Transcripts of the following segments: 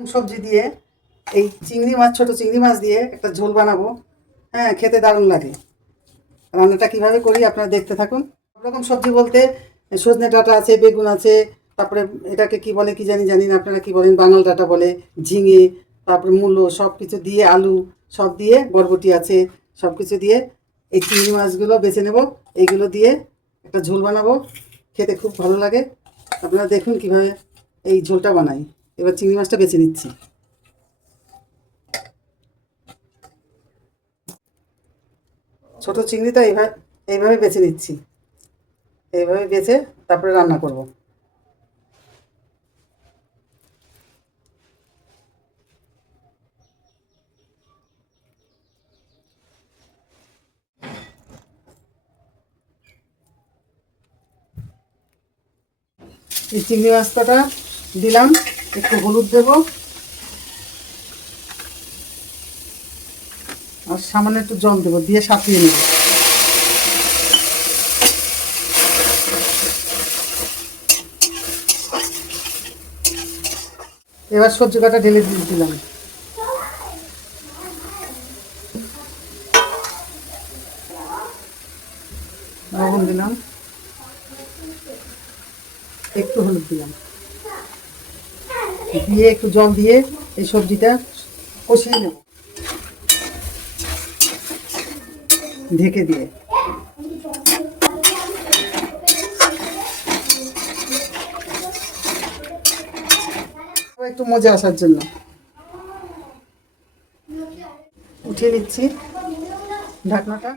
সবজি দিয়ে এই চিংড়ি মাছ, ছোট চিংড়ি মাছ দিয়ে একটা ঝোল বানাবো। হ্যাঁ, খেতে দারুণ লাগে। রান্নাটা কিভাবে করি আপনারা দেখতে থাকুন। সব রকম সবজি বলতে সজনে ডাঁটা আছে, বেগুন আছে, তারপরে এটাকে কি বলে কি জানি না, আপনারা কি বলেন, বাঙাল ডাঁটা বলে, ঝিঙে, তারপরে মূলো, সব কিছু দিয়ে, আলু সব দিয়ে, বরবটি আছে, সব কিছু দিয়ে এই চিংড়ি মাছগুলো বেছে নেব। এইগুলো দিয়ে একটা ঝোল বানাবো, খেতে খুব ভালো লাগে। আপনারা দেখুন কিভাবে এই ঝোলটা বানাই। এবার চিংড়ি মাছটা বেছে নিচ্ছি। ছোট চিংড়িটা এইভাবে বেছে নিচ্ছি। এইভাবে বেছে তারপরে রান্না করব। এই চিংড়ি মাছটা দিলাম, একটু হলুদ দেব, আর সামান্য একটু জল দেবো, দিয়ে সাঁতরিয়ে নেব। এবার সবজি কাটা ঢেলে দিলাম। লবণ দিলাম, একটু হলুদ দিলাম, দিয়ে একটু জল দিয়ে এই সবজিটা কষিয়ে নেব ঢেকে দিয়ে। একটু মজা আসার জন্য উঠিয়ে নিচ্ছি ঢাকনাটা,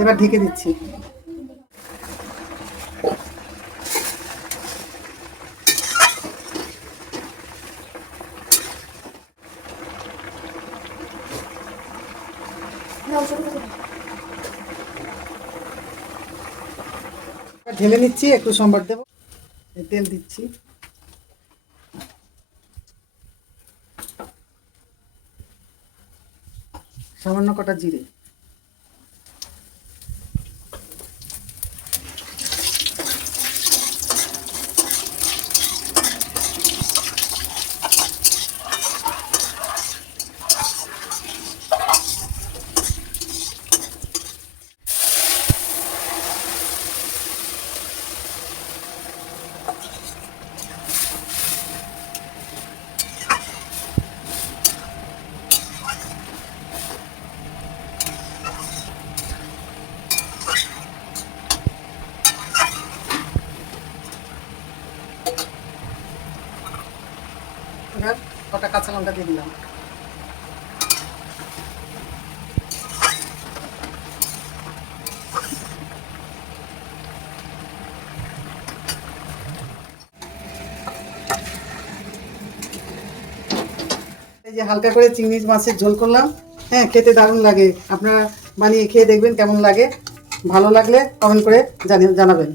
এবার ঢেকে দিচ্ছি। ঢেলে নিচ্ছি, একটু সম্বার দেবো, তেল দিচ্ছি, সামান্য কটা জিরে, এবার কটা কাঁচা লঙ্কা দিয়ে দিলাম। এই যে হালকা করে চিংড়ি মাছের ঝোল করলাম। হ্যাঁ, খেতে দারুণ লাগে। আপনারা বানিয়ে খেয়ে দেখবেন কেমন লাগে। ভালো লাগলে কমেন্ট করে জানাবেন।